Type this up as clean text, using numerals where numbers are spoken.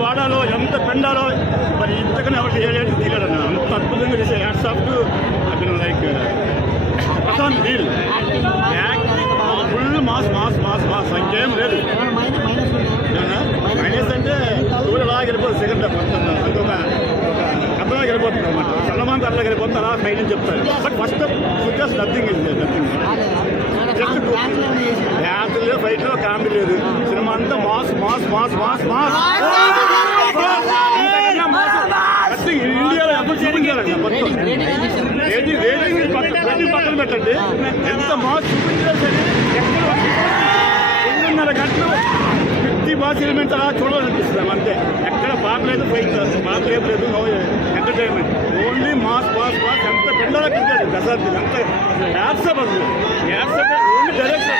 వాడాలో ఎంత పెండాలో మరి ఇంతకన్నా ఎవరికి ఏడాది తీయలేదన్న అంత అద్భుతంగా చేసే hats off to like Prashanth Neel full mass mass mass mass ఇంకేం లేదు. మైనస్ అంటే ఊరు అలా వెళ్ళిపోతుంది సెకండ్ హాఫ్ అంత కథలా వెళ్ళిపోతుంది అనమాట. సన్నమాంత అట్లా వెళ్ళిపోతుంది అలా ఫైన్ అని చెప్తారు. But first food nothing is nothing just dance లేదు, ఫైట్ లో కామెడీ లేదు. సినిమా అంతా mass mass mass mass mass ఇండియాలో ఎప్పుడు చేయాలండి రేటింగ్ పక్కన పెట్టండి. ఎంత మాస్ చూపించినా సరే ఎక్కడ 2.5 గంటలు 50 మాస్ ఎలిమెంట్ అలా చూడాలనిపిస్తుంది అంతే. ఎక్కడ పాట లేదు, ఫైట్ పాట ఏం లేదు, entertainment only mass mass mass. ఎంత పెండాల కింద దశాబ్ది అంత యాప్సప్ అసలు యాప్సప్ ఓన్లీ డైరెక్ట్